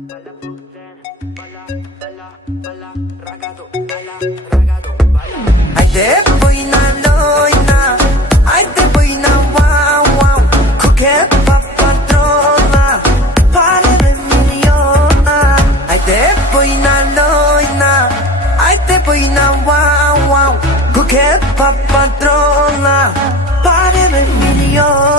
Ai de pâină loina, ai de pâină wow wow. Cu che pa patrona, pare miliona. Ai de pâină loina, ai de pâină wow wow. Cu che pa patrona, pare miliona.